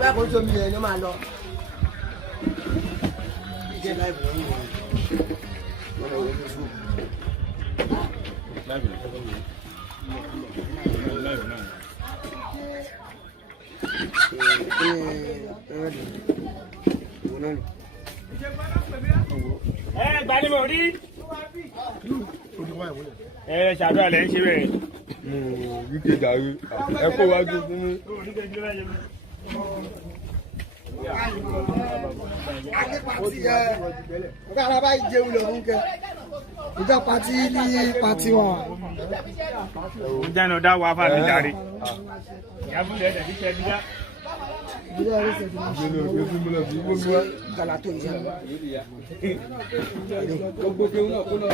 bá kó tómi yẹn ló máa lọ. Ìjẹ́ láì bọ̀ wọ́n wọ̀. Gbadimo rí. Ṣàdúrà lẹ́ ń ṣe bẹ́ẹ̀. Wíkẹ́ dàrú ẹ kó wájú fún mi. Ọ̀gá ara bá jẹun lọ fún kẹ. Ìjọ pati ní pati wọn. Ìjánu dá wa fà mí jàre. Ìyá fún ẹ̀dẹ̀ tí kẹ́ bí dá. Ìjọ ẹ̀rí ṣe ti máa ṣe lọ́wọ́. Ìjọba tó ìṣẹ́ lọ. Gbogbo kéwù náà kó lọ.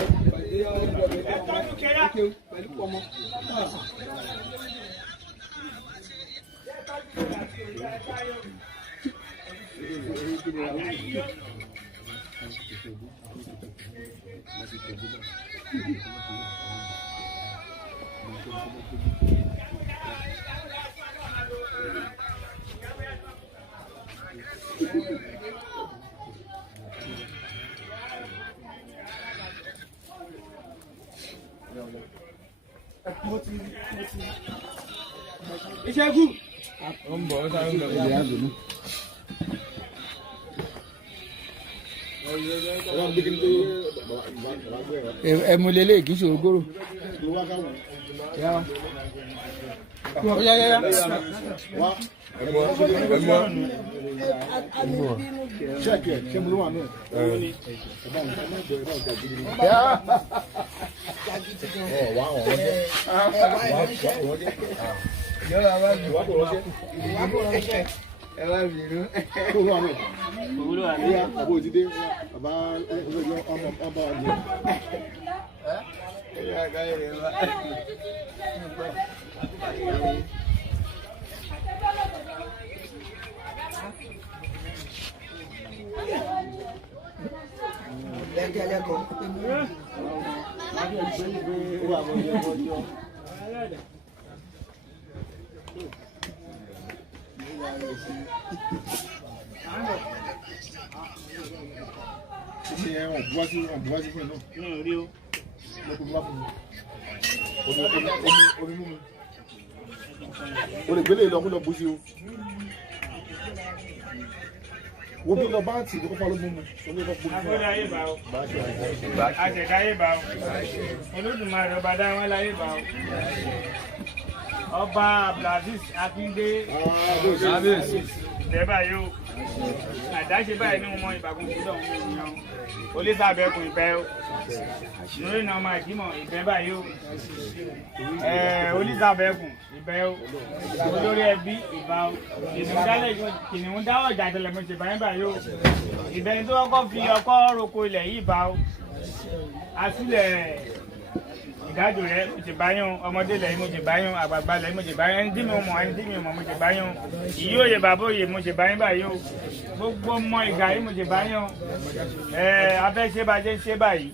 Ìṣẹ́gun. Ó ń bọ̀ ọ́ sáré ń lọ ilé àgbẹ̀mú. Ẹmu lélẹ̀ kì í ṣe ògóró. Ẹ wá bìrù. Òwúrọ̀ àná àbò òdìdé bàbá ọmọ ọjọ́. Ṣé ẹ wọ́n buwá sí fún ẹ náà? Ní orí o. Lọ́kùnrin wá fún mi. Omi mú mi. O lè gbélé lọ kó lọ bú sí o. Wo bí lọ báǹtì tó kọ́kọ́ ló mú mi. Agbódà ayé bá o. Àṣẹ̀dá ayé bá o. Olódùmarè ọba dá wọn láyé bá o. Ọba Abdulaziz Akíndé. Ìjẹba yóò. Àdáṣe báyìí ní ọmọ ìbàkún kúndọ̀ ọmọ ènìyàn. Olísàbẹ̀kùn ìbẹ́ o. Lórí náà ọmọ ìdímọ̀ ìbẹ́ báyìí o. Olísàbẹ̀kùn ìbẹ́ o. Olórí ẹbí ìbá o. Kìnìún dáwọ̀ ìjà tẹlẹmọ ṣe báyìí báyìí o. Ìbẹ́ni tó kọ́kọ́ fi ọkọ́ roko ilẹ̀ yìí bá o. Àsílẹ̀ ìdájọ́ rẹ̀ mo ti báyọ̀ ọmọdé lẹ́yìn mo ti báyọ̀ àgbààgbà lẹ́yìn mo ti báyọ̀ ẹni tí mi ò mọ̀ ẹni tí mi ò mọ̀ mo ti báyọ̀ ìyí òye bàbá òye mo ti báyọ̀ báyọ̀ gbogbo mọ ìgbà yìí mo ti báyọ̀ abẹ́ ṣé bá ṣe báyìí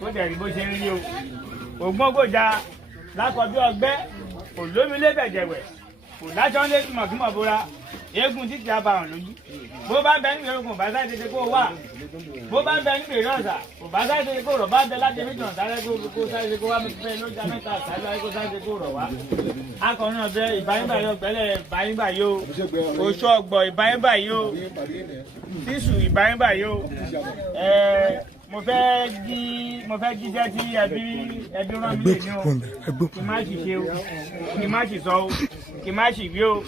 tó tẹ̀rí bó ṣe ń rí o ògbóngòjà lákọ̀ọ́bí ọgbẹ́ kò lómi lébẹ̀jẹ̀wẹ̀ kò láṣọ lé mọ̀kímọ̀ bóra eégún títí abàwọn lójú bó bá bẹ nígbèrè kò bá sáré tètè kó wà bó bá bẹ nígbèrè ọ̀sà kò bá sáré tètè kó rọ̀ bá bẹ láti méjì ọ̀sà rẹ kó sáré tètè kó wá fẹ́ lójà mẹ́ta sáré kó sáré tètè kó rọ̀ wá. akọrin ọ̀bẹ ìbáyébáyé ọ̀gbẹ́lẹ̀ ìbáyébáyé o oṣù ọgbọ̀ ìbáyébáyé o tíṣù ìbáyébáyé o mo fẹ́ jíjẹ́ tí ẹbí rán mi lè ní o kì má sì ṣe o kì má sì sọ o kì má sì wí o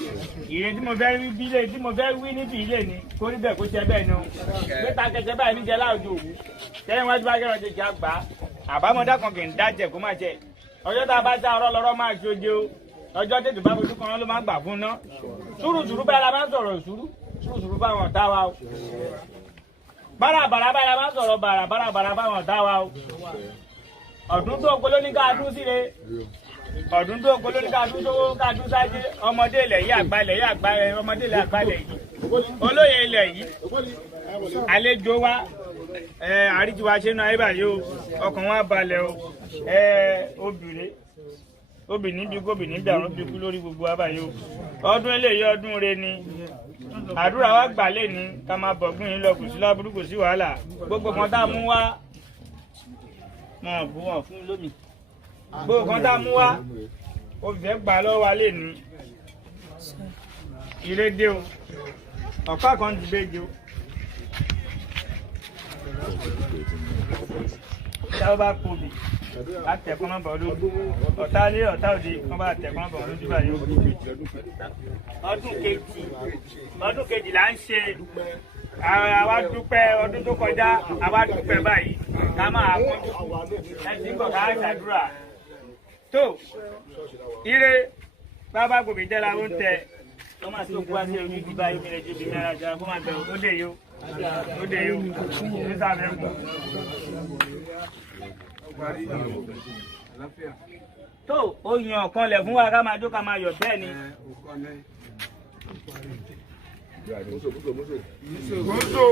ìrè tí mo fẹ́ wí bílẹ̀ tí mo fẹ́ wí níbi ilé ni kó níbẹ̀ kó ṣe bẹ́ẹ̀ ni o gbéta kẹsẹ̀ báyìí níjẹ́ láàjò òwú sẹ́yìn wájú bá kẹ́rọ̀ ṣe kí á gbà á àbámọ́dá kan kì í dájẹ́ kó má jẹ ọjọ́ tá a bá sá ọ̀rọ̀ lọ́rọ́ máa ṣoje o ọjọ́ tètè bá fojú kan ló máa gbà fún ná sùúrù báyìí la máa ń sọ̀rọ̀ sùúrù báwọn ọ̀tá wa o bárabàrà báyìí la máa ń sọ̀rọ̀ bárabàrà báwọn ọ̀tá wa o ọdún tó gbolo ní ká dún síre ọdún tó gbolo ní ká dún sáájú ọmọdé ilẹ̀ yìí àgbà ọmọdé ilẹ̀ àgbà ilẹ̀ yìí olóyè ilẹ̀ yìí àlejò wa àríjì wa ṣe náà ayé báyìí o ọkàn wa balẹ̀ o obìnrin obìnrin bí gómìnà bí àrùn bí kú lórí gbogbo abáyé o ọdún eléyìí ọdún re ni àdúrà wa gbà lé ní ká máa bọ̀gbìn yín lọ kò sí láburú kò sí wàhálà gbogbo kan tá a mú wá wọn bú wọn fún lómi gbogbo kan tá a mú wá ó fẹ́ gbà lọ́wọ́ wa lé ní ìrédé o ọ̀pá kan ti béje o tá a bá kóbi àtẹ̀kọ́ máa bọ̀ lójú ọ̀tá lé ọ̀tá òde wọ́n bá tẹ̀kọ́ máa bọ̀ lójú báyìí ọdún kejì là ń ṣe àwa dúpẹ́ ọdún tó kọjá àwa dúpẹ́ báyìí ká máa kọjú ẹtì bọ̀ ká ṣàdúrà tó ire bàbá gòmìn jẹ́la ó ń tẹ wọ́n máa tó kú wá sí ojú ìdìbò ayé mi lè ju ìdìbò náírà jẹ́ kó máa bẹ̀rù ó dé yó ní sáfẹ́ ń bọ̀. tó o yan ọ̀kan lẹ̀ fún wa ká máa jó ká máa yọ̀ bẹ́ẹ̀ ni. Gozo.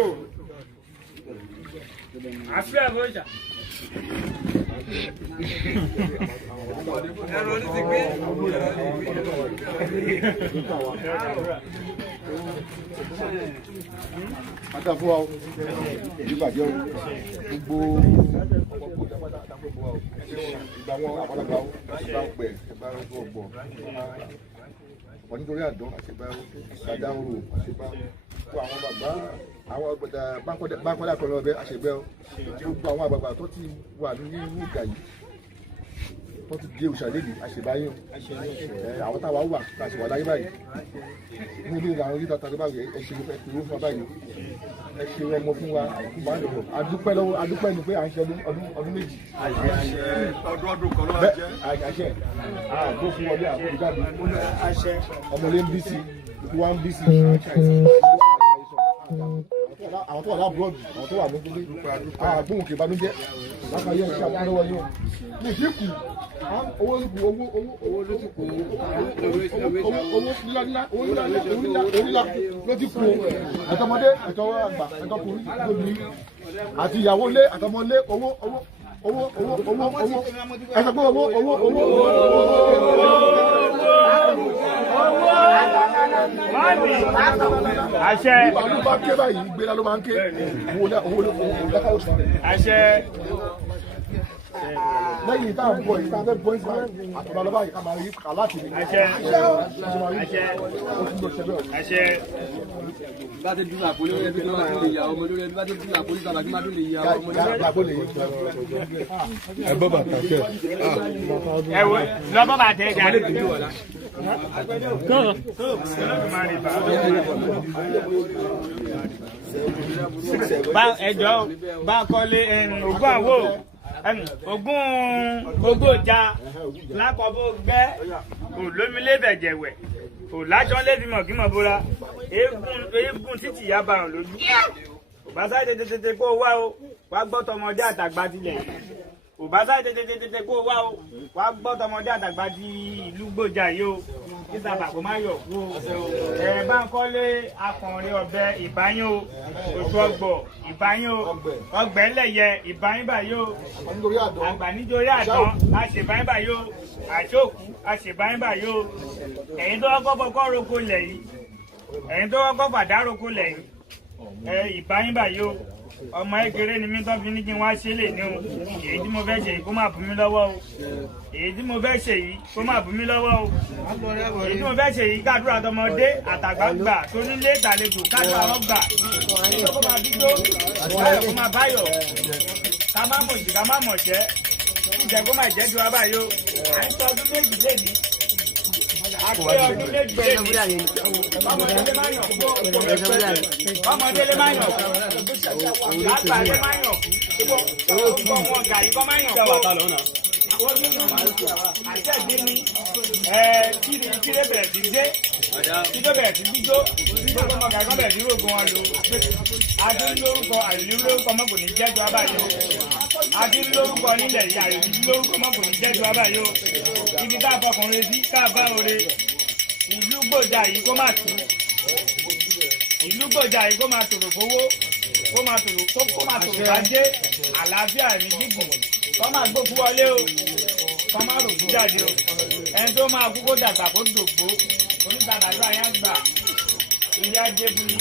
Àfẹ́ àbọ̀jà. Ẹ̀rọ ní ti gbé. Ata fún wa o, ìbàjẹ́ o, gbogbo ìgbà wọn àbálàgbà o, ìgbà pẹ̀, ìgbà gbọ̀. Wọ́n nítorí àdán àṣebá ìsàdá oòrùn àṣebá fún àwọn bàbá àwọn ọgbọ̀dà bákọ́dà kan lọ́bẹ̀ àṣebẹ́ gbogbo àwọn àgbàgbà tó ti wà nínú ìgbà yìí tó ti di òṣàlẹ́yìn àṣebáyé àwọn táwa wà láti wà láyé báyìí ní ilé ìlànà orí tata tó bá rẹ̀ ẹ̀ṣẹ̀ ìwé fún wa báyìí ẹ̀ṣẹ̀ ọmọ fún wa adúpẹ́ ni pé à ń ṣe ọdún méjì ọdún kan lọ́wọ́ jẹ́ àṣẹ àgbó fún wọlé àgbójáde ọmọlé ń bí sí ikú wa ń bí sí àwọn tó wà lábúrọ̀dù àwọn tó wà lókèlè àgbóhùn kì ìbánújẹ́ lákàáyé ẹ̀ṣẹ̀ àbúrọ̀wọ́ yóò ní ìdínkù owó ló ti kù owó ńlá ló ti kù ẹ̀tọ́mọdé ẹ̀tọ́ àgbà ẹ̀tọ́kùnrin lóbi àti ìyàwó lé àtọmọlé owó ẹ̀sọ́ pé owó àṣẹ ìbàlú bá ké báyìí gbéra ló máa ń ké owó lẹ́kọ̀ọ́ sọ àṣẹ lẹ́yìn tá à ń bọ̀ yìí tá a fẹ́ bọ́ ìgbà àtọ̀dọ̀ lọ́ba yìí ká máa rí aláàtì ní àṣẹ àṣẹ bá ti dúró àpò lórí ẹbí tó máa tún lè yà ọmọ lórí ẹbí bá ti dúró àpò lórí tàbí máa tún lè yà ọmọ lórí ẹbí. ẹ bọ́ bàtà kẹ́ ẹ wo lọ́bọ̀ bàtà ẹ̀ jáde. ẹjọ́ bá kọ́lé ogún àwò ogún ọjà lákọ̀ọ́bọ̀ gbẹ́ olómìnlé bẹ̀jẹ̀wẹ̀ òlájọ́ lẹ́bi mọ̀ kí mọ̀ bóra eégún títì yá bá hàn lójú òbáṣá tètè kó wá o wá gbọ́ tọmọdé àtàgbà tilẹ̀ òbáṣá tètè kó wá o wá gbọ́ tọmọdé àtàgbà ti ìlú gbòjà yìí o kí sábà kó má yọ̀ kú o bá ń kọ́lé akọ̀rin ọ̀bẹ ìbáyín o oṣù ọgbọ̀ ìbáyín o ọgbẹ́lẹ̀yẹ ìbáyín báyìí o àgbà nítorí àdán àṣèbáyín báyìí o àṣòkú àṣèbáyín báyìí o ẹ̀yin tó kọ́kọ́ bọ́kọ́ roko lẹ̀ yìí ẹ̀yin tó kọ́kọ́ fàdá roko lẹ̀ yìí ìbáyín báyìí o ọmọ ẹgbẹrẹ ni mi tán fi ní kí n wá ṣe lè ní o èyí tí mo fẹ́ ṣe yìí kó má bù mí lọ́wọ́ o èyí tí mo fẹ́ ṣe yìí kó má bù mí lọ́wọ́ o èyí tí mo fẹ́ ṣe yìí kádùrà tọmọdé àtàgbà gbà tó nílé ìtàlejò kádùrà wọn gbà kó má dídó báyọ̀ kó má báyọ̀ ká má mọ̀ sí ká má mọ̀ ṣẹ́ ìjẹ́ kó má jẹ́ ju wa báyìí o à ń sọ ọdún méjì léni àti ọdún méjì léni ọmọdé má yàn kú ọmọdé lè má yàn kú lágbà lè má yàn kú ìbọn wọn gàrí kọ́ má yàn kú àtẹ̀dé ni kíre bẹ̀rẹ̀ sí dé kíjó bẹ̀rẹ̀ sí gbígbó gbogbo ọmọ gàrí kọ́ bẹ̀rẹ̀ sí rògbò wọn lò adé lórúkọ àyòlí lórúkọ ọmọ kò ní jẹ́jú abáyé o adé lórúkọ nílẹ̀ yìí àyòlí lórúkọ ọmọ kò ní jẹ́jú abáyé o ibi tá a fọkùnrin sí ká bá ore ìlú gbòjà yìí kó má tù ìlú gbòjà yìí kó má tòrò fowó kó má tòrò bàjẹ́ àlàáfíà ẹ̀mí gígùn kó má gbókú wọlé o kó má rògbò jáde o ẹni tó máa kú kó dàgbà kó dògbó onígbàgbàdo àyàn gbà ìyá débùlì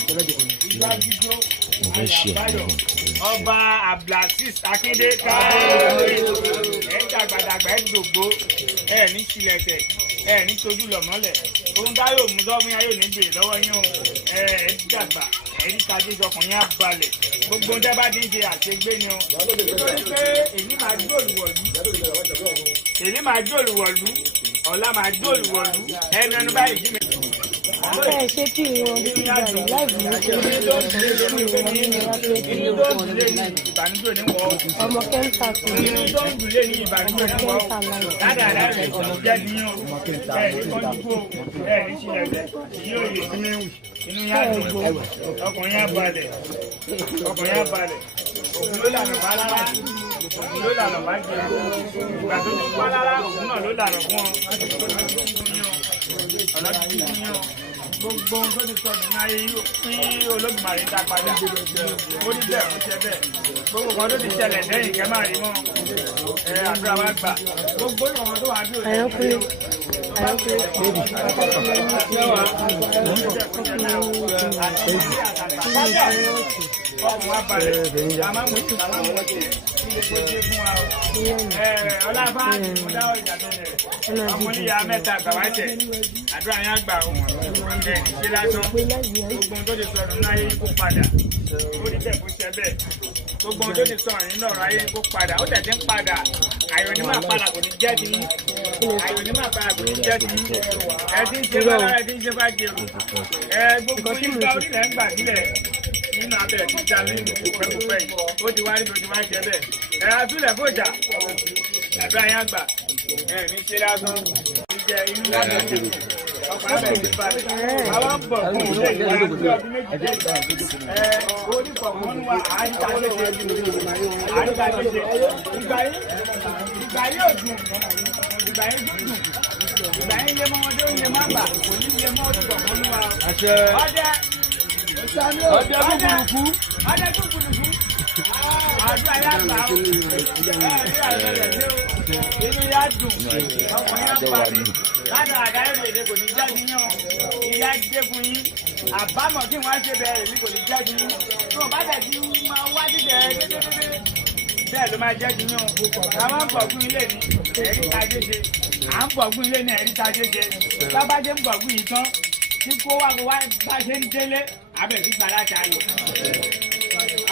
ìyá jíjó àyàbáyọ ọba abdulaziz akíndé káàárọ̀ ẹ dàgbàdàgbà ẹ dògbó ẹ ní sílẹ̀kẹ̀ ẹ ní tójú lọ̀mọ́lẹ̀ ohun tá yóò mú dọ́gbọ́n yá yóò ní bèrè lọ́wọ́ yín o ẹ dàgbà ẹ ní kájí ọkùnrin á balẹ̀ gbogbo ń tẹ́ bá ti ń ṣe àṣegbé ni o nítorí pé èyí máa gbòòlùwọ̀lú ọ̀la máa gbòòlùwọ̀lú ẹnu báyìí jí mi. Bẹ́ẹ̀ ṣé kí ìwọ̀n bí ìgbà yìí láìpẹ́ ní ṣe ní inú tó ń dùlé ní ìbànújẹ́ níwọ̀ ọmọ kẹ́ńtà tó ní inú tó ń dùlé ní ìbànújẹ́ níwọ̀ ládàá rẹ̀ jẹ́ níyàn ẹ̀ ní kọ́ńtúkò ẹ̀ ní sílẹ̀lẹ̀ yóò yè inú yá dùn ọkùnrin yá balẹ̀ òkú ló lànà bá lára òkú ló lànà bá jẹ ìgbà tó ti pa lára òkú náà ló lànà fún ọ ọlọ́dún yíyan gbogbo ohun tó ti sọ nínú ayé tí Olódùmarè ta padà ó ní bẹ́ẹ̀ ó ṣe bẹ́ẹ̀ gbogbo kan tó ti ṣẹlẹ̀ lẹ́yìn kẹ́ máa rí mọ́ àdúrà wa gbà gbogbo ìwọ̀n tó wà ní òṣèlú ọkùnrin wa balẹ̀ ọlọ́fà ìmúdáwọ̀ ìjàdọ́lẹ̀ ọmọ oníyà mẹ́ta àgbàwájẹ àdúrà yẹn àgbà ohun ẹ̀ ṣe lásán gbogbo tó ti sọ̀rọ̀ ní ayé kó padà ó ní bẹ́ẹ̀ kó ṣe bẹ́ẹ̀ gbogbo tó ti sọ̀rọ̀ nínú ọ̀rọ̀ ayé kó padà ó tẹ̀sí ń padà àyọ̀ ní máa padà kò ní jẹ́ ti yín àyọ̀ ní máa padà kò ní jẹ́ ti yín ẹ ti ń ṣe bá lára ẹ ti ń ṣe bá jẹun gbogbo yín gba orílẹ̀ ń gbà sílẹ̀ nínú abẹ́rẹ́ ti já lẹ́yìn pẹ́pẹ́pẹ́ yìí ó ti wá rí bí ó ti wá jẹ bẹ́ẹ̀ àtúlẹ̀ fòjà àdúrà yẹn àgbà ní ṣe lásán ìjẹ inú lábẹ́ òkèlè ọkọ̀ abẹ́ ti balẹ̀ àwọn ń bọ̀ fún ilé ìwà àti ọdún méjì orí kọ̀ọ̀kan wà àríkà ṣẹṣẹ ìgbà yìí ò dùn ìgbà yìí dùn ìgbà yìí yé mọ́mọdé ó yé má bà kò ní yé mọ́ orí kọ̀ọ̀kan wà ọdẹ kúkúrúkú àdúrà yà gbà ó inú yà dùn ọkùnrin yà parí ládàá àdáyé lèdè kò ní jáde yàn ìyá dé fún yín àbámọ̀ kí wọ́n á ṣe bẹ̀rẹ̀ ní kò ní jáde yín tó o bá dẹ̀ ti máa wá sí bẹ̀rẹ̀ dédédédé bẹ́ẹ̀ ló máa jáde yàn àwọn ń bọ̀gún ilé ní ẹ̀rí ta jẹ́jẹ́ à ń bọ̀gún ilé ní ẹ̀rí ta jẹ́jẹ́ lábàjẹ́ ń bọ̀gún yìí tán tí kó wá bá ṣe ń délé abẹ́ sí gbàdá ṣáàyè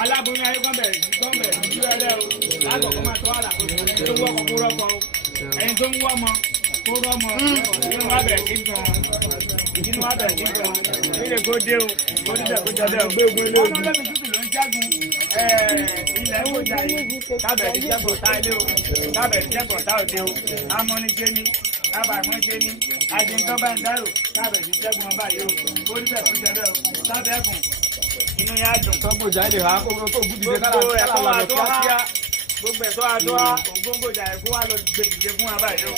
aláboyún ayé kọ́ńbẹ̀rẹ̀ sí ẹlẹ́ o lágbọ̀kọ́ máa tọ́ àlàkóso tó wọ́kọ̀ kó rọ́kọ̀ o ẹni tó ń wọ́ ọmọ kó rọ́mọ inú wa bẹ̀rẹ̀ sí gan ilé kó dé o kó dídẹ̀ kó jẹ bẹ́ẹ̀ o ọmọ lẹ́mi tútù ló ń jágun ilẹ̀ ń wòjà yìí kábẹ̀rẹ̀ sí jẹ́bọ̀ tá ilé o kábẹ̀rẹ̀ sí jẹ́bọ̀ tá òde o amọ́nijé ní kábàámọ́jé ní ajẹ́ńtọ́bá ń dárò kábẹ̀rẹ̀ sí jẹ́gun ọba yìí o kó dídẹ̀ kó jẹ bẹ́ẹ̀ o sábẹ́ẹ̀kùn inú yà dùn. Gbogbo ìjà ilé ha kókó tó gúdì dé kára gbogbo ẹ̀kọ́ àdúrà gbogbo ẹ̀tọ́ àdúrà ògbóngbòjà ẹ̀kọ́ wa lọ gbèdìde fún abáyé o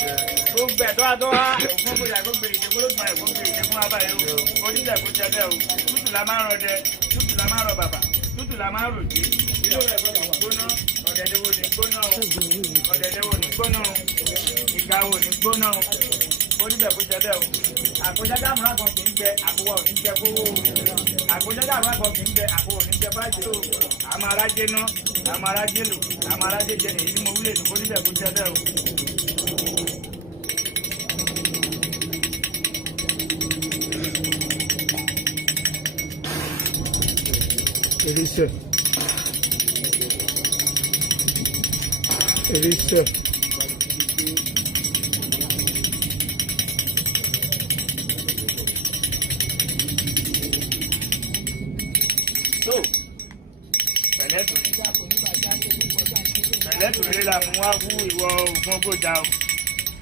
gbogbo ẹ̀tọ́ àdúrà ògbóngbòjà ẹ̀kọ́ gbèdìde fún olóògbé ẹ̀kọ́ gbèdìde fún abáyé o oníṣẹ́ ẹ̀kọ́ jẹ bẹ́ẹ̀ o tútù la máa ń rọdẹ tútù la máa ń rọ bàbà tútù la máa ń ròjé ilé rẹ̀ gbọ́dọ̀ gbóná ọ̀dẹ̀dẹ̀ wo ni gbóná o ọ̀dẹ̀dẹ̀ wo ni gbóná o ìgbà wo ni gbóná o oníṣẹ́ ẹ̀kọ́ jẹ bẹ́ẹ̀ o àkójáde àmúra kan kì í jẹ àkówá ò ní jẹ kówó o àkójáde àmúra kan kì í jẹ àkówá ò ní jẹ báyìí o àmọ́ arájé ná àmọ́ arájé lò àmọ́ arájé jẹ èyí tí mo wúlò ní kó níbẹ̀ kó jẹ bẹ́ẹ̀ o. Elise. pẹ̀lẹ́tùlé la mú wá fún ìwọ ògùn gbòjà o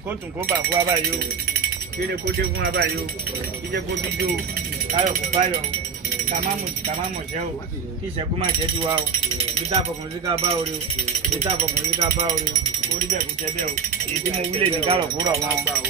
kóòtù kó bà fún abáyé o kéde kó dé fún abáyé o kíjẹ kó dídó o káyọ̀ kó báyọ̀ o kàmámọ̀ jẹ́ o kí ìṣẹ́kú má jẹ́ tiwa o ibi tá a fọkàn sí ká bá orí o ibi tá a fọkàn sí ká bá orí o orí bẹ́ẹ̀ kó jẹ́ bẹ́ẹ̀ o èyí tí mo wílé ní kárọ̀ kúrọ̀ wọn gbà o.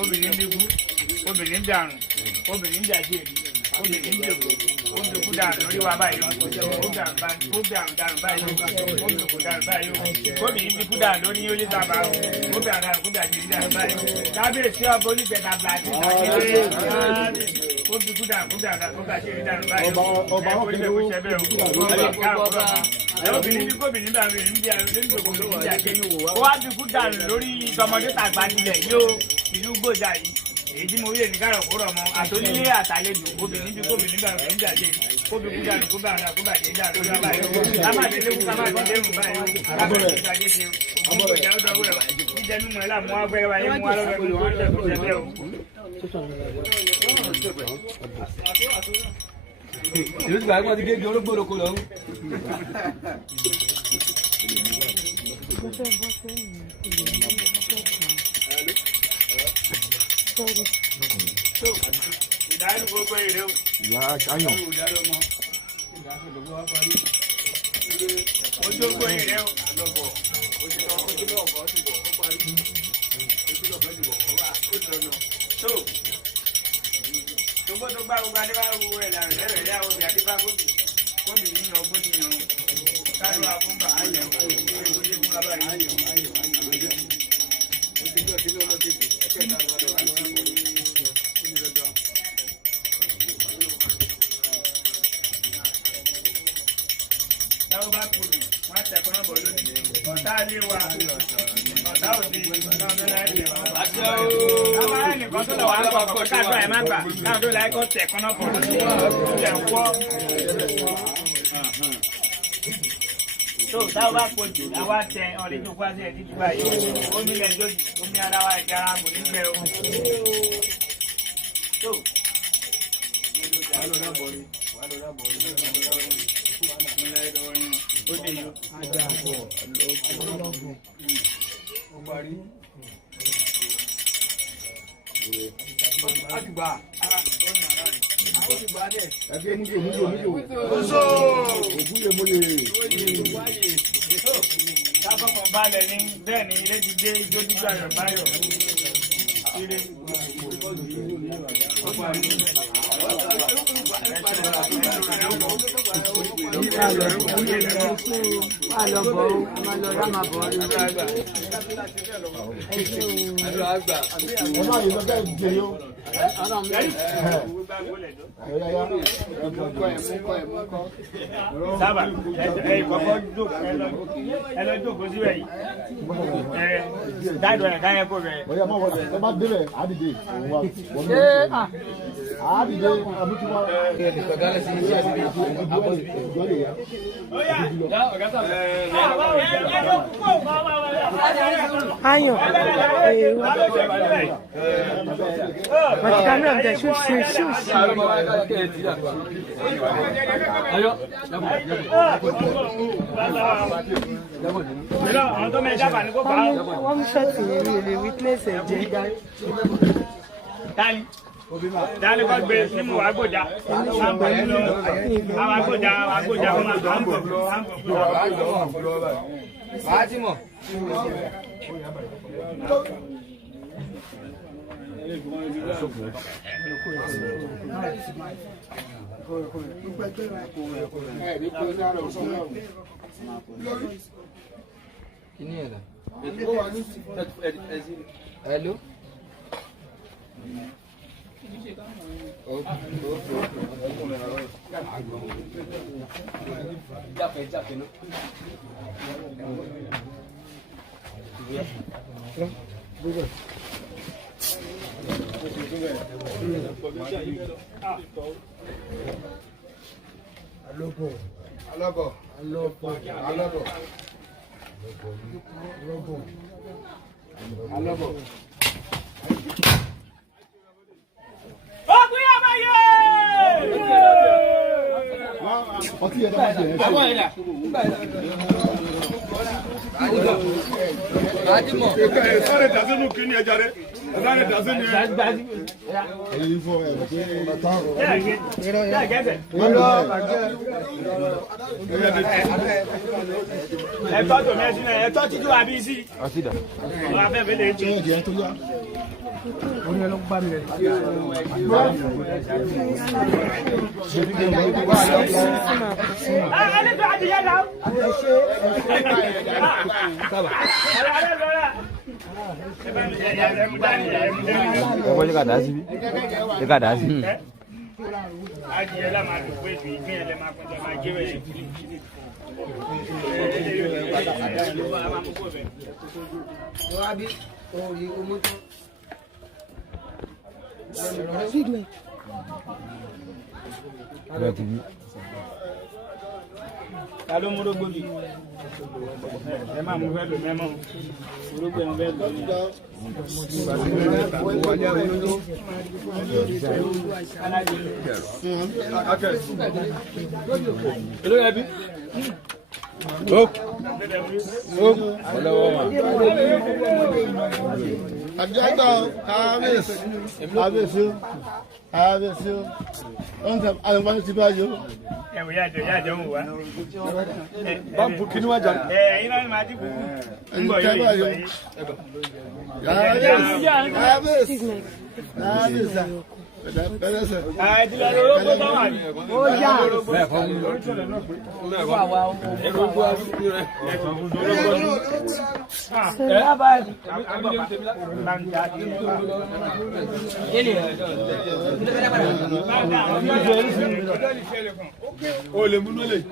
obìnrin níkú, obìnrin dànù, obìnrin jàjẹ́ obìnrin dèbò, obìnrin dànù lórí wa báyìí, ó dànù báyìí, obìnrin dànù báyìí, obìnrin níkú dànù lórí yóò lé sábà, obìnrin dànù báyìí, kábíyèsí ọba onígbẹ̀dà bláàtì obìnrin dànù báyìí, ọba ọkùnrin kò ṣẹbẹ̀ o, obìnrin ní gómìnà bá mi ní gbogbo ìjà kéwì ó wá dúkú dànù lórí tọmọdé tàgbà nílẹ̀ yóò ìlú gbòjà yìí èyí tí mo rí èmi kárọ̀ kó rọ̀ mọ́ àtònílé àtàlejò obìnrin bí gómìnà bá mi ní ìjà kéwì kóbi kú dànù kó bá àrà kó bà dé dànù lórí abáyé ká má dé léwu ká má dé léwu báyìí alábẹ̀rẹ̀ ìjà kéṣe ògùn gbòjà ó dọ̀wọ́ ẹ̀ jíjẹ mímu ẹ̀ láàmú agbẹ́rẹ́ wáyé mú alọ́dọ̀ mi wọ́n tẹ̀ kó tẹ̀ o. ìlú tí bàbá wọn ti gé olóògbé kó lọ. ìdáyẹ̀lú gbogbo èrè o. ìyá ayọ̀. ojú gbogbo èrè o. gbogbo tó gbá gbogbo adé bá wo ẹ̀ làrẹ̀ lẹ́rẹ̀ lé àwọn ìyá adé bá gbòdì gómìnà nínú ọgbọ́n ní ìrún káàdùn àfúnbà ayọ̀ ojú fún abá yìí. táwọn bá kúrò wọn á tẹ̀kọ́ náà bọ̀ lónìí ọ̀tá ilé wa ọ̀tá òdì ọ̀tá ọ̀dọ́ láì lè wá. àwọn ẹnìkan tó lọ wà á kọ̀ káàdùn ẹ̀ má gbà káàdùn láì kọ́ tẹ̀kọ́ náà bọ̀ lónìí ilẹ̀ ń kọ́. tó táwọn bá kojú àwa tẹ ọ̀rẹ́ tó kwá sí ẹ̀ títí báyìí omi ilẹ̀ lójì omi ara wa ẹ̀jẹ̀ ara kò ní gbẹ o. tó sábọ̀kọ̀ balẹ̀ ni bẹ́ẹ̀ ni ilé ti dé ijó dúdú ayọ̀ báyọ̀ ire. sábà ẹ lọ jókòó síbẹ̀ yìí dáìdọ̀ ẹ̀ káyẹ̀ kó rẹ̀. ẹ bá débẹ̀ àdìdè àdìdè àbútúwà. Ayo, makan nam dah sus. Ayo, one shot really witness it. Dale kọ́ gbé símú àgbòjá àwọn àgbòjá wọn máa tó àǹbọ̀. Fátímọ̀. Kí ni ẹ̀dá? Hello? Alô, Morogodi. É mais um velho mesmo. Morogodi é um velho. É o Yajo, Yajo, Vamos porque não adianta. é, aí nós mais de bubu. Ah, de lá eu vou dar uma. Olha, mulher.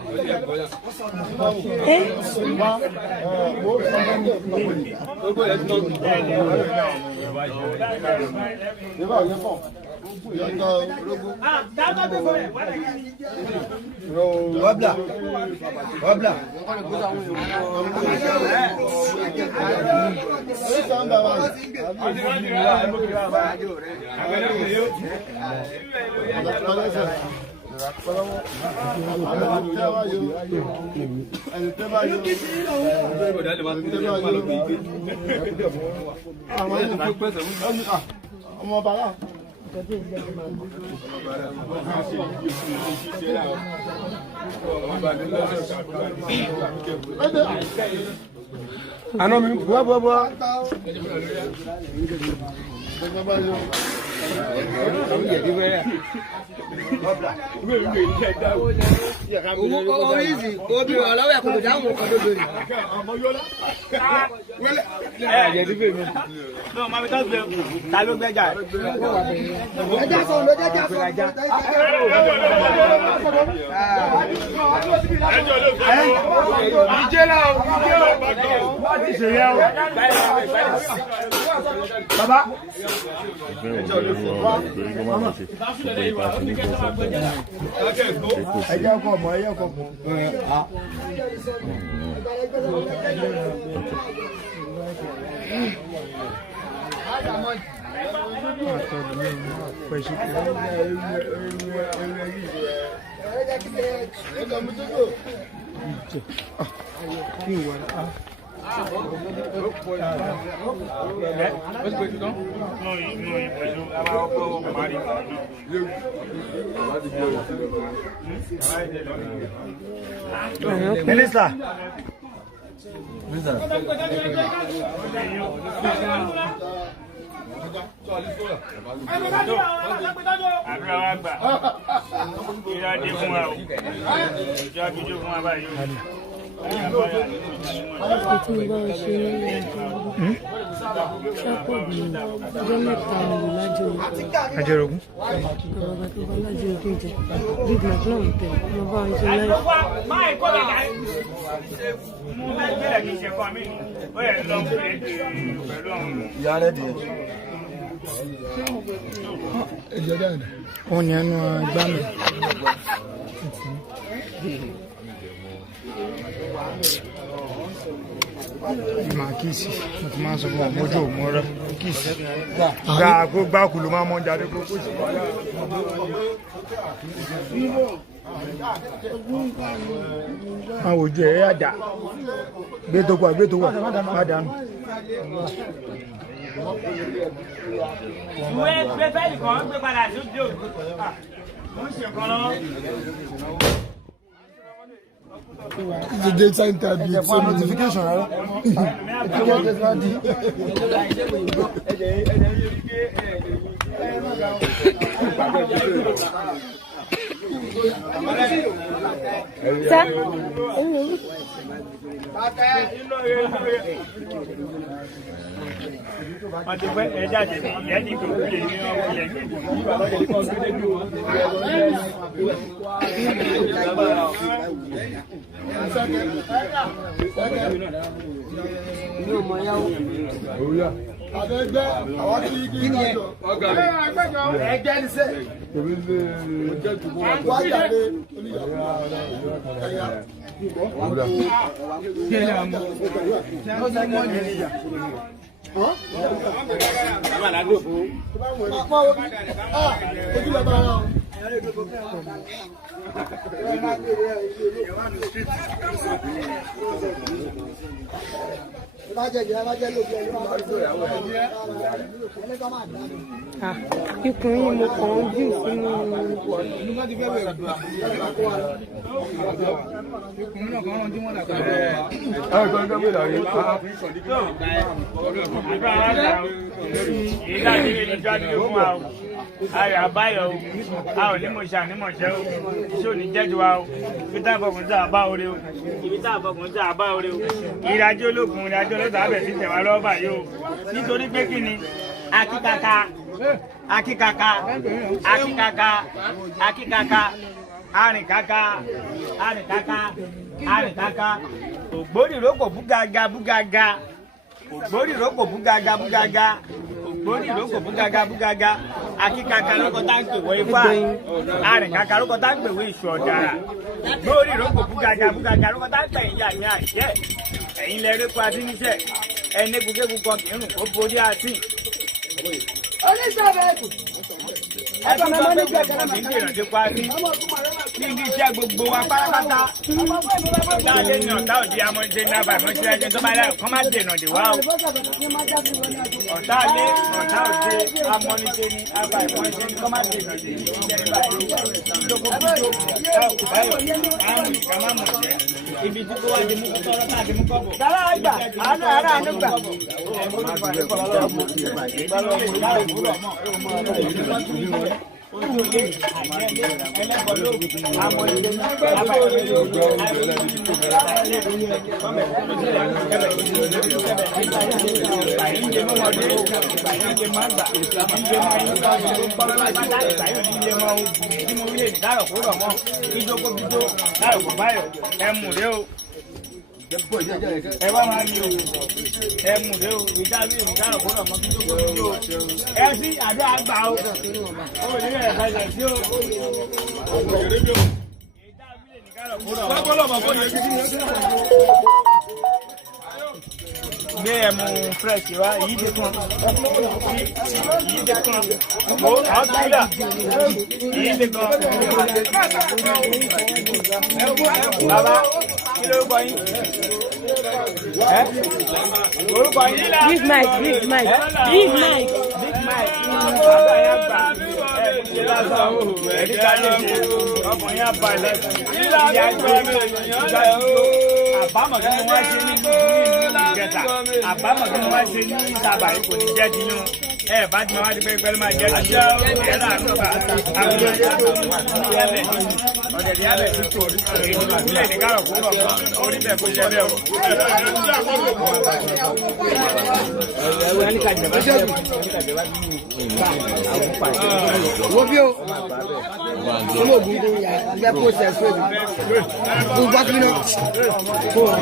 Ah non, mais bois. Não, mas tá vendo. Tá louco, já. Melissa. Àdúrà wa gbà. Ìyá dé fún wa o. Ìjọ àbíjọ fún wa báyìí o. Ètò ìgbà ṣe ṣàpọ̀jù ọjọ́ mẹ́ta lò lájọ Ajẹ́rogún. bàbá tó bá lájọ ogun jẹ big mac náà ń tẹ̀ mo bá wọn ṣe láì. máa kọ́ mi ká mú bẹ́ẹ̀ kí n ṣe fún mi ó yẹ lọ pẹ̀lú ọ̀hún. ìyá rẹ̀ di Wọ́n ní ẹnu agbá mi. Ìmọ̀ kíìsì, mo ti máa ń sọ fún ọmọdé òmùọ́rẹ́ kíìsì. Gba àgbo gbáàkù ló máa ń mọ́ jáde kó kó sì wáyà. Máa wojú ẹ̀ àjà. Gbé tó wà, padà nù. Ìwé gbé bẹ́ẹ̀lì kan gbé padà sí ojú òkú. Mo ń ṣe kan lọ́wọ́. the day center be so Notification rárá. Sá. Wọ́n ti pẹ́ ẹja jẹ ìyá ní ìgbòho lè ní ọkọ̀ ilẹ̀ ní Àbẹ̀gbẹ́ àwọn tí kí ní ẹjọ́. Ẹgbẹ́ ní sẹ́. Wá jáde Ikùn yìí mo kàn ń jù sínú. Ayọ̀ àbáyọ̀ o, a ò ní mọ̀ ṣe ànímọ̀ṣẹ́ o, iṣẹ́ ò ní jẹ́jú wa o, ibi tá àfọkùnrin tá àbá orí o, ibi tá àfọkùnrin tá àbá orí o, ìrìnàjò ológun ìrìnàjò olóòtú àbẹ̀ sí tẹ̀wá lọ́wọ́ báyìí o, nítorí pé kí ni akíkaka arìnkaka ògbónìrókò búgaga ògbónìrókò búgaga akíkaka lóko tá ń pèwé ifá arìnkaka lóko tá ń pèwé ìṣù ọ̀dàrà ògbónìrókò búgaga lóko tá ń pẹ̀yìn yà ní àṣẹ ẹ̀yin lẹ́rẹ́ kó adé níṣẹ́ ẹni gbogbo kan kì í rùn kó borí àti. Ẹgbẹ́ mi ní gbẹ̀gẹ́ náà ìrìnàjò parí níbi iṣẹ́ gbogbo wa pátápátá. Láàyè ní ọ̀tá òdi amọ̀jẹ ní abàmọ́jẹ ẹni tó bá dá kọ́ má dènà dè wá o. Ọ̀tá lé ọ̀tá òde amọ̀nìjẹ ní abàmọ́jẹ ní kọ́ má dènà dè ní ìjẹ́ nígbà yìí. Ìjọba bíjó káàkù báyọ̀ àrùn ìkàmá mọ̀jẹ. Ibi tí kò wá di mú kọ́tọ́ lọ́tà di mú kọ́bọ̀. Dára àgbà àánú gbà. Ẹ wá máa ní o ẹ mú de o ìdájọ́ ìdárò kó lọ́mọ kí ló kó o ẹ sí àdé àgbà o ó ní ẹ̀ fẹsẹ̀ sí o. Gbé ẹmu fresh wa èyí ti kún mo ọ̀sùnlá èyí ti kún. Bàbá kí ló kọ yín? Orúkọ yín la. Big Mike. Àgbáyé àgbà ṣe lásán o ẹ̀rí káyé ṣe ọkùnrin àbálẹ̀ ìyá ẹgbẹ́ ìgbà àbámọ̀ kí wọ́n ṣe ní ìjẹta àbámọ̀ kí wọ́n ṣe ní ìtàbà yìí kò ní jẹ́ tinú ẹ bá ti máa wá di pé pẹ́lú máa jẹ́ tinú ẹ̀ láàánú bá àwọn ẹ̀rẹ́ ọ̀dẹ̀dẹ̀ abẹ ti tó ìdílé ní kárọ̀ kó lọ orí bẹ̀ kó jẹ́ bẹ́ẹ̀ o. wo bí o olóògùn tó yà ìgbẹ́ kó sẹ̀ fún mi kó gbá kí ló kó wà.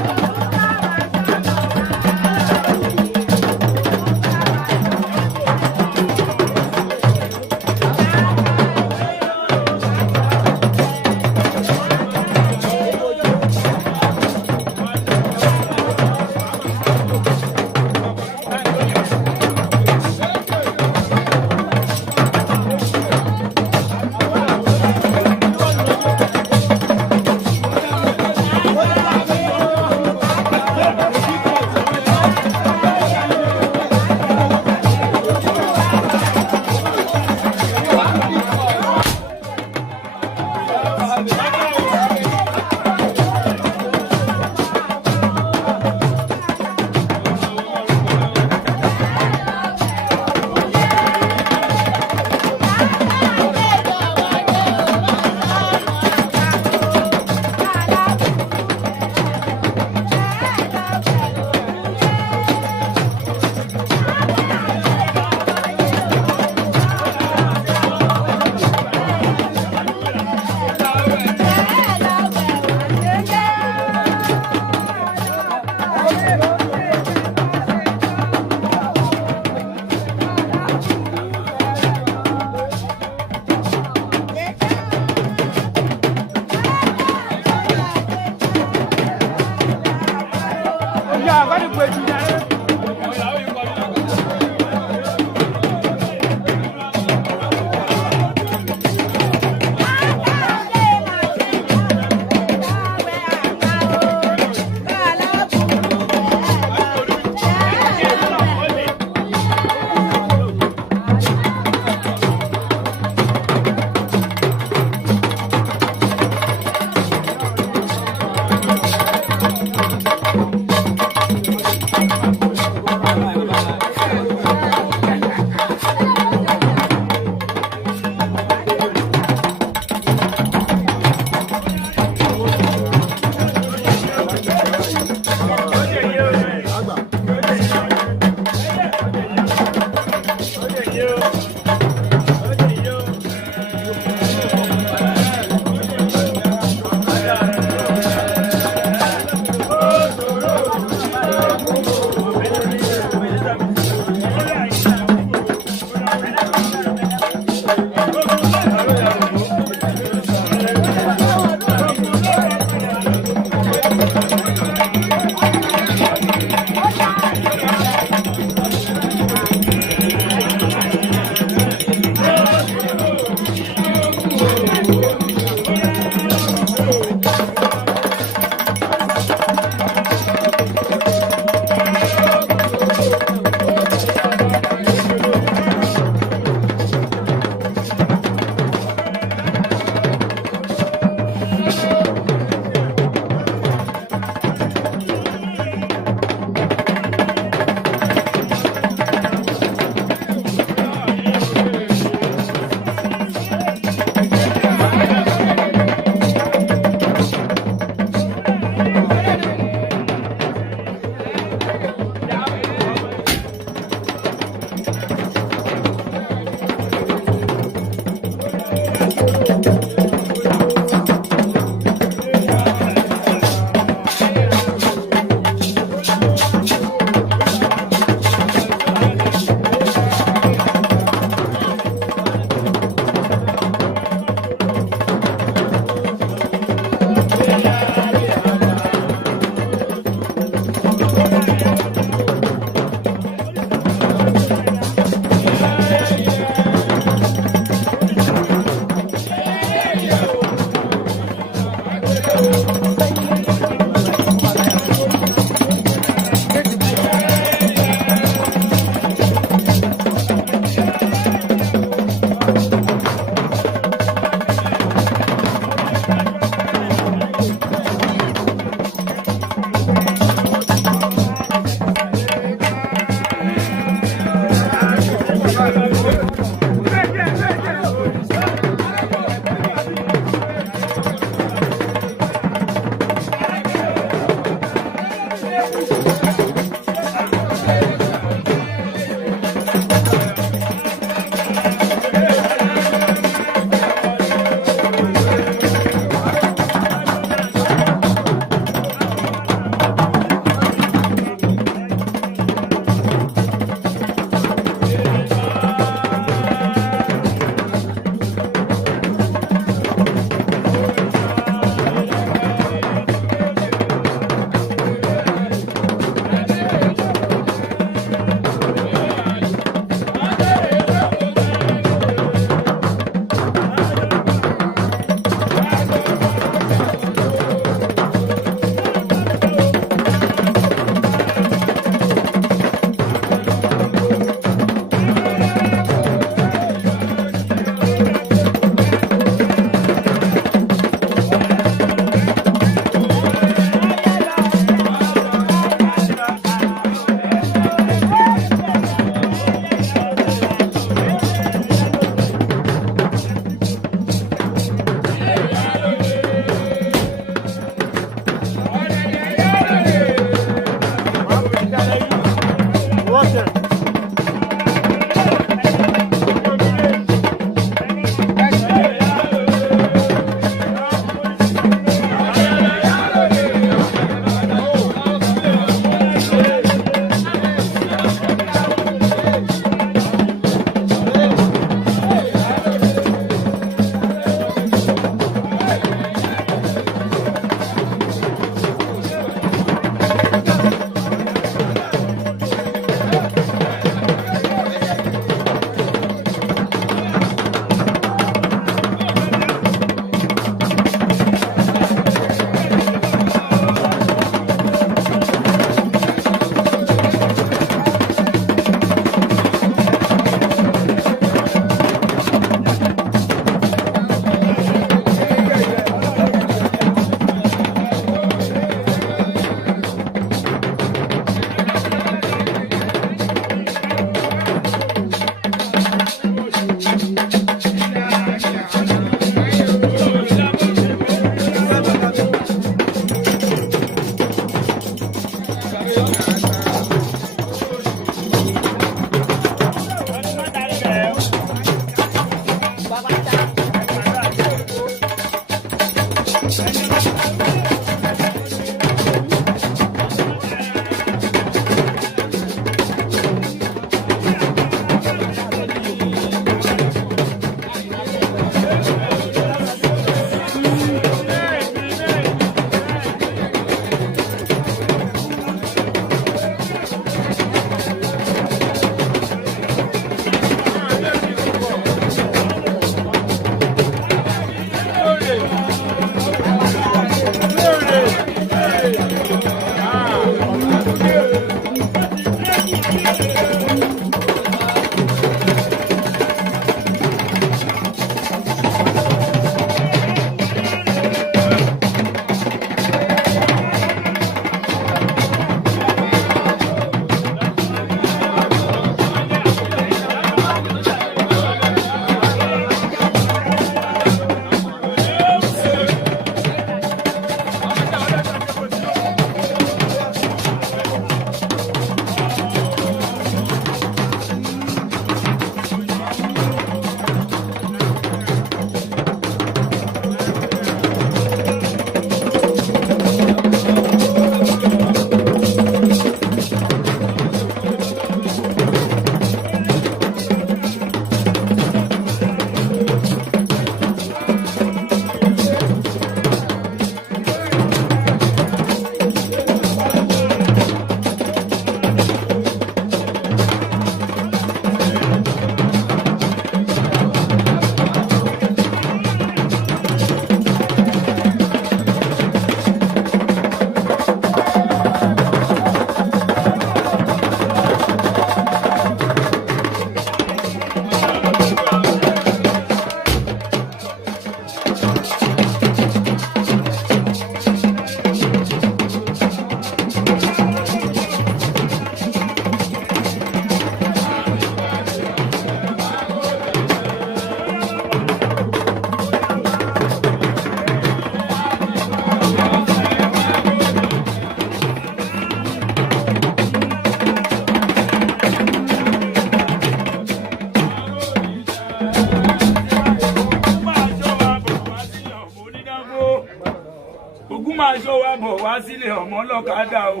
wá sílé ọmọ ọlọ́kadà o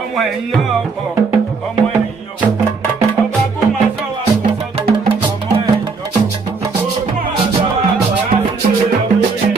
ọmọ ẹ̀yìn ọkọ̀ ọmọ ẹ̀yìn ọkọ̀ ọba kó máa sọ wá kó sọ́tò ọmọ ẹ̀yìn ọkọ̀ kó máa sọ wá kó wá sílé ọmọ yẹn.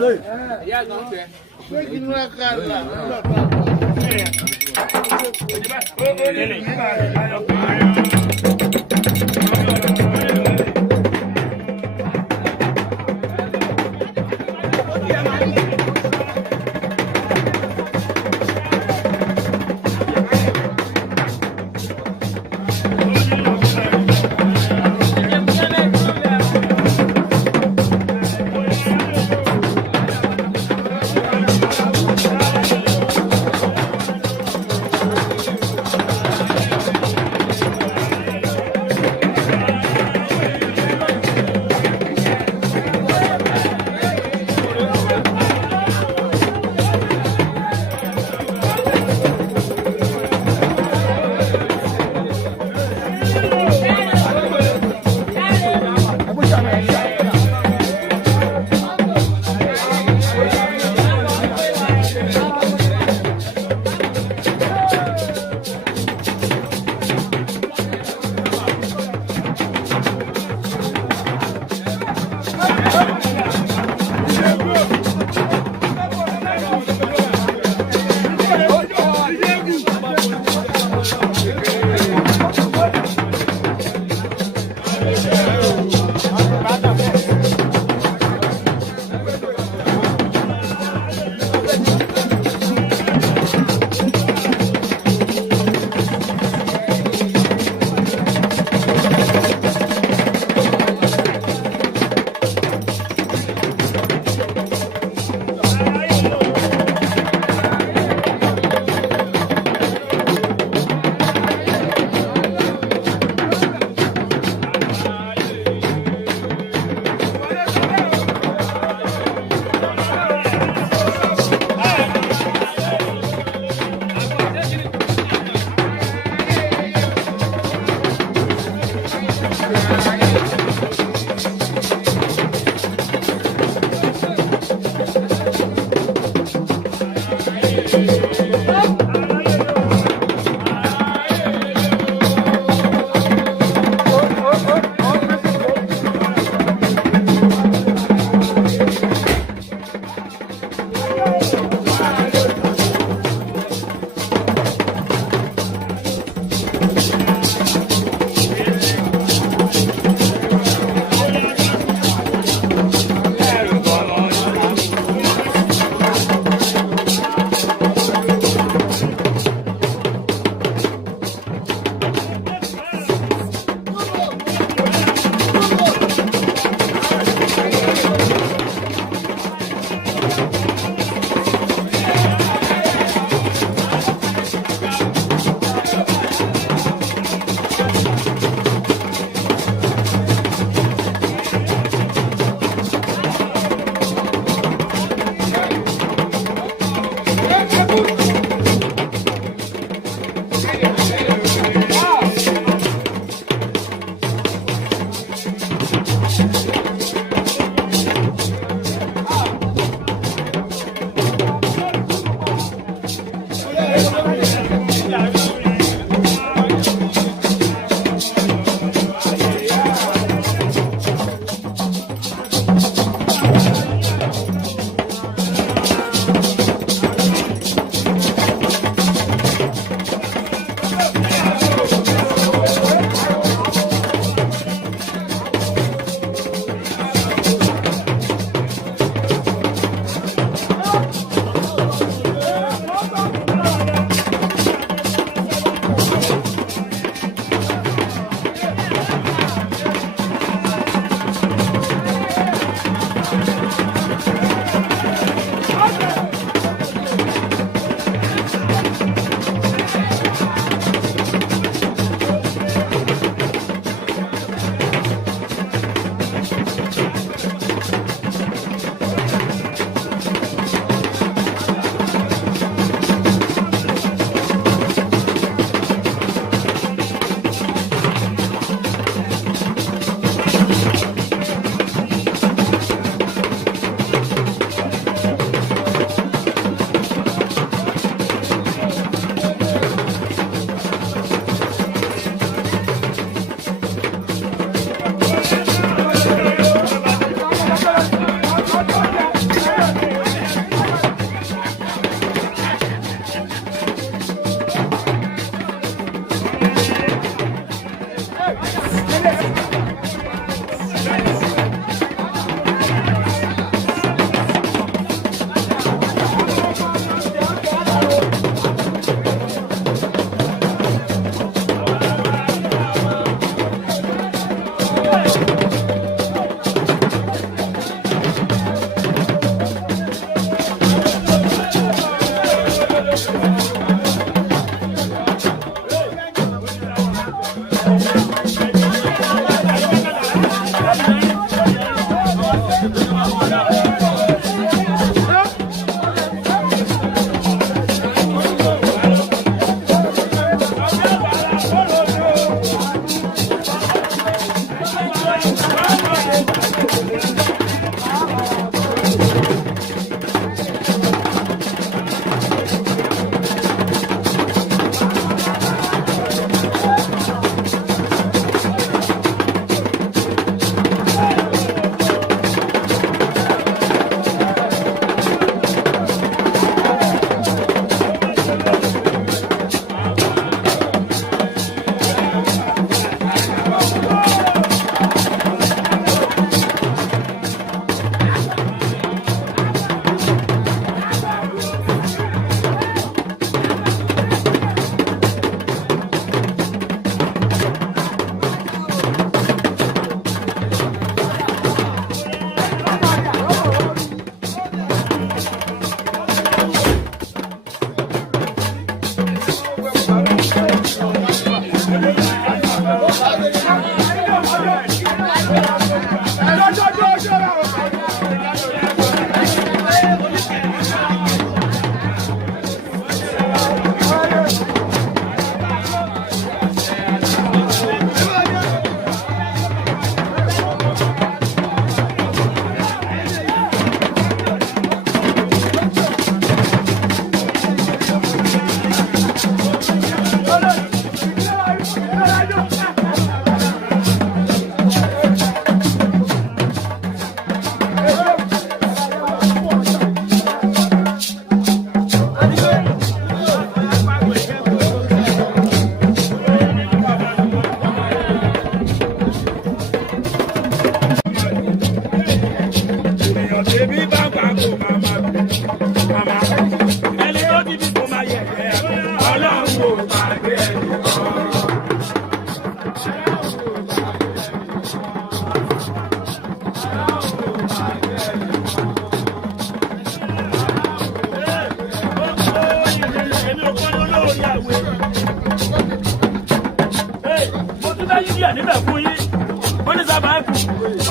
Thank you.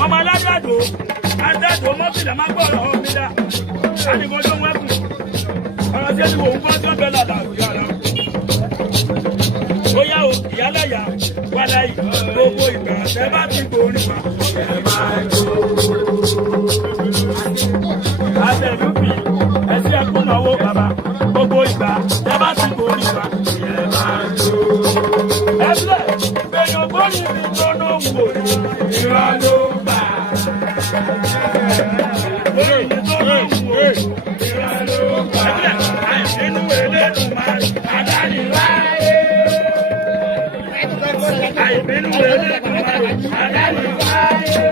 ọmọ aládàdo adàdo mọ́bìlẹ̀ má gbọ́dọ̀ ọ̀hún mi dá àdìgbòjò wẹ́kùn ọ̀rọ̀ tí ẹni wò ń gbọ́ tí ó bẹ́ẹ̀ lọ́dà àwùjọ ara ó yá o ìyálàyà wàlá yìí gbogbo ìgbà tẹ bá ti gbòòrìn wa. àtẹ̀lùpì ẹ̀sìn ẹ̀kún náwó bàbá gbogbo ìgbà tẹ bá ti gbòòrìn wa. ẹ̀sìn gbẹ̀yìn ògbóni mi tó ló ń wò ní ìrọ̀ ló bà. gbẹ̀yìn tó ló ń wò ní ìrọ̀ ló bà. àìsínú Elédùmarè àdáni wáyé. àìsínú Elédùmarè àdáni wáyé.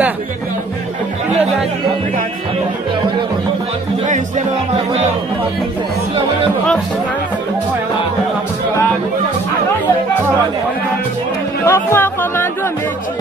gbà. Wọ́n fún ọkọ̀ máńdò méjì.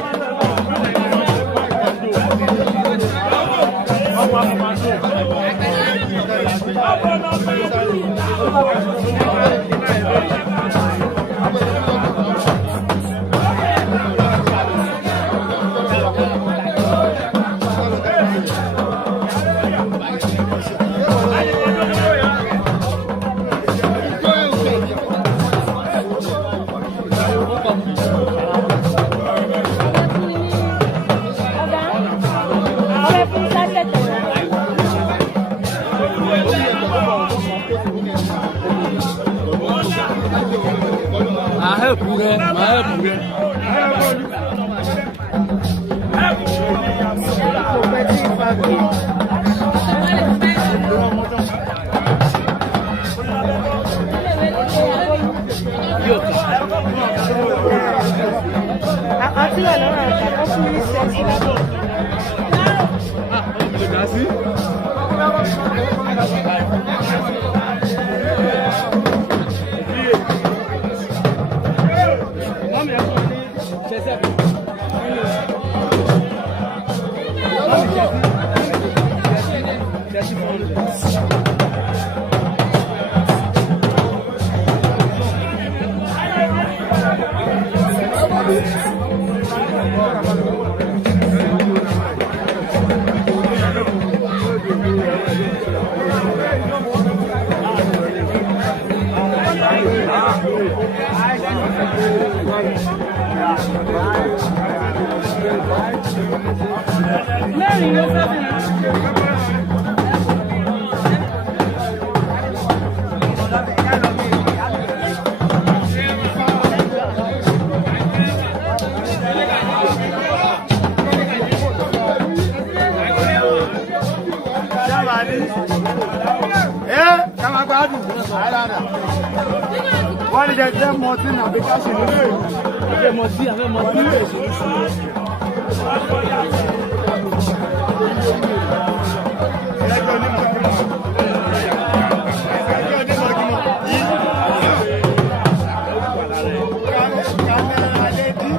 Wọ́n ní jẹ́ mọtí náà bí ká ṣe nílé ìlú. Ṣé mọtí àfẹ́ mọtí lè ṣe ní ṣe? Ẹjọ́ ní mọ̀kímọ̀. Ẹjọ́ ní mọ̀kímọ̀. Kàmẹ́rà lè dí.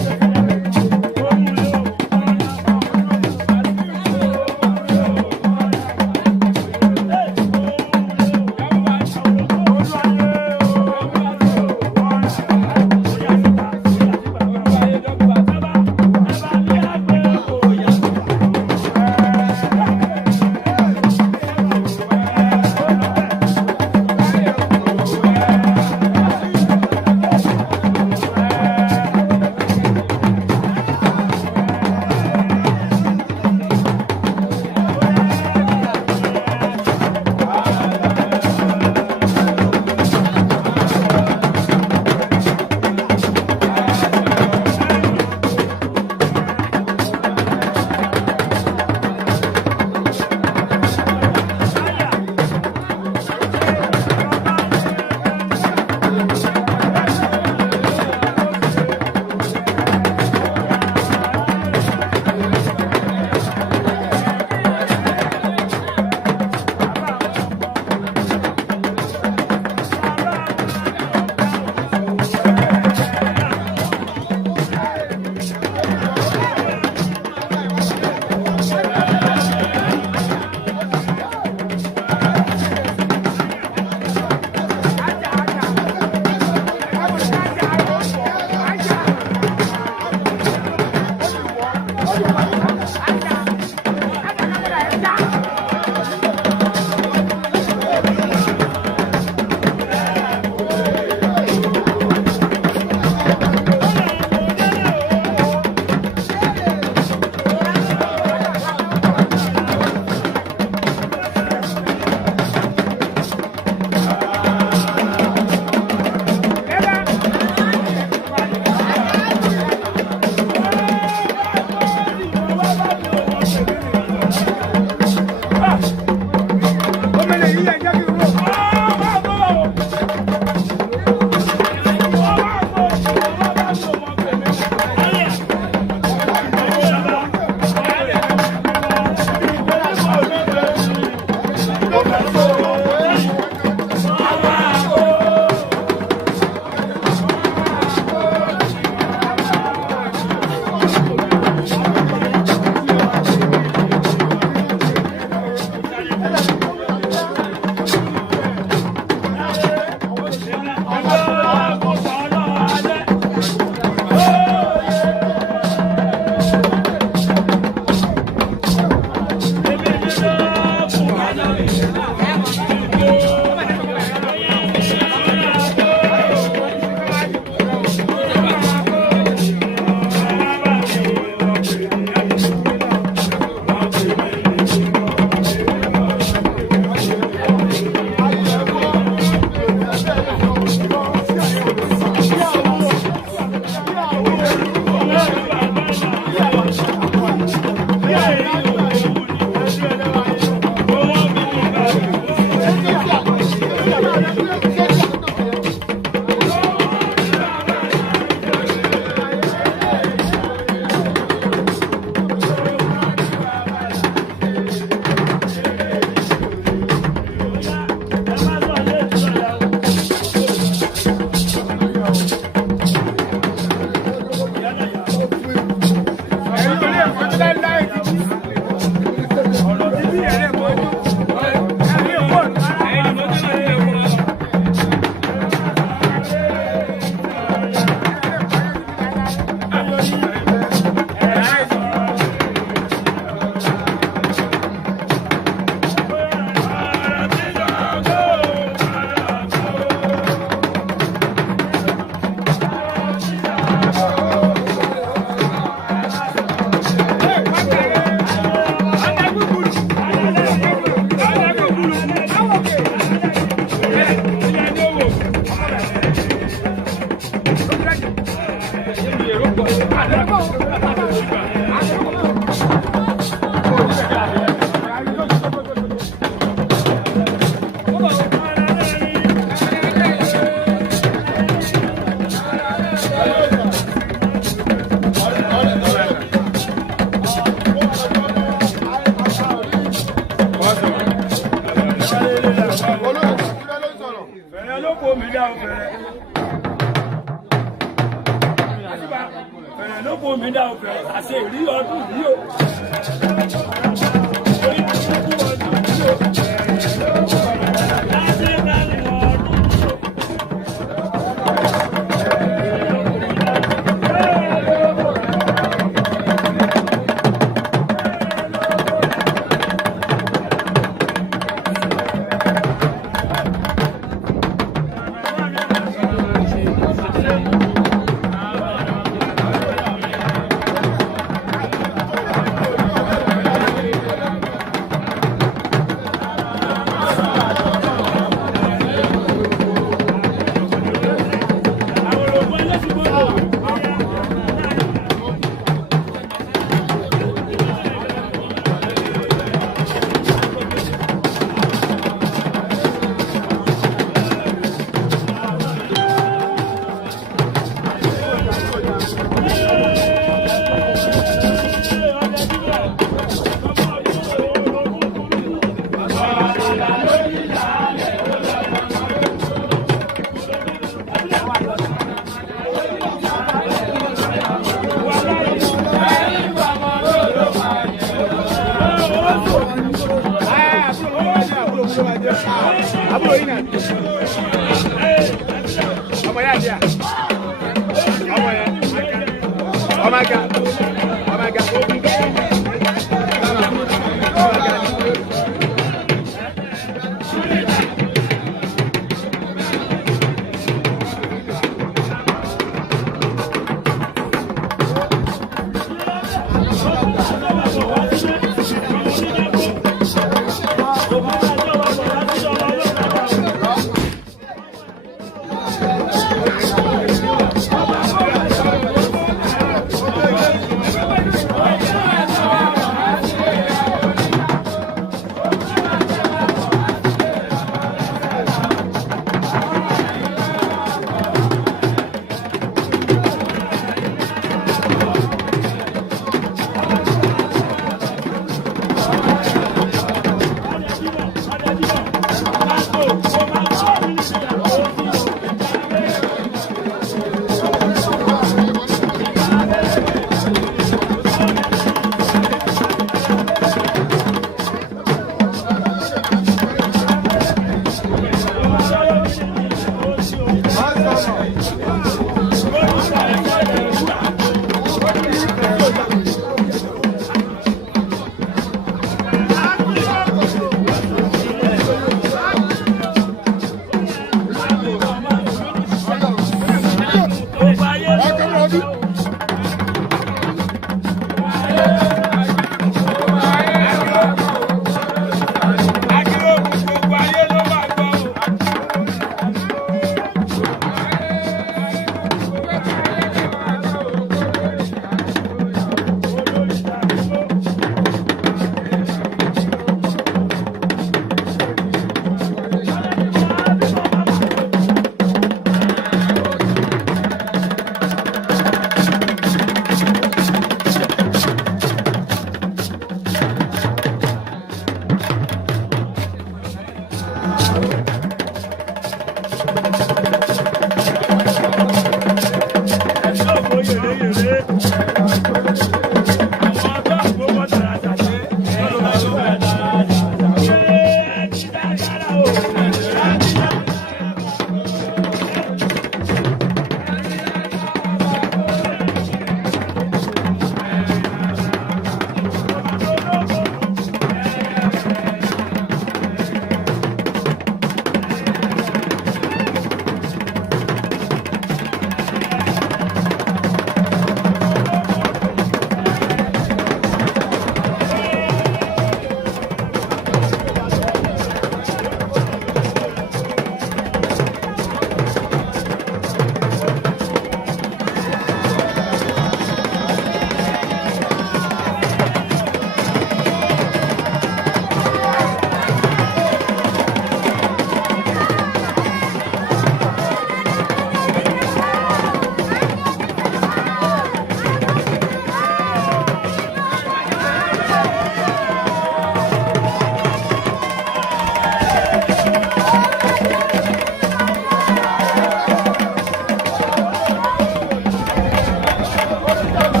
Thank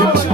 Thank you.